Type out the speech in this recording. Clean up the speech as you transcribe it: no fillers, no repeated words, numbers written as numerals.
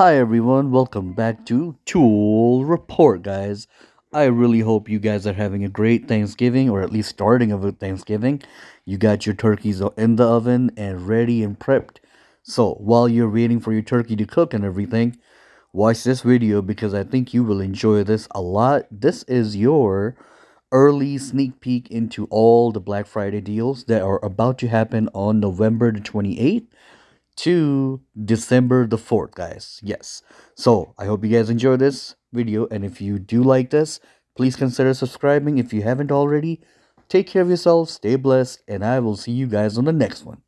Hi everyone, welcome back to Tool Report, guys. I really hope you guys are having a great Thanksgiving, or at least starting of a Thanksgiving. You got your turkeys in the oven and ready and prepped. So, while you're waiting for your turkey to cook and everything, watch this video because I think you will enjoy this a lot. This is your early sneak peek into all the Black Friday deals that are about to happen on November the 28th to December the 4th, guys. Yes. So, I hope you guys enjoy this video, and if you do like this, please consider subscribing if you haven't already. Take care of yourselves, stay blessed, and I will see you guys on the next one.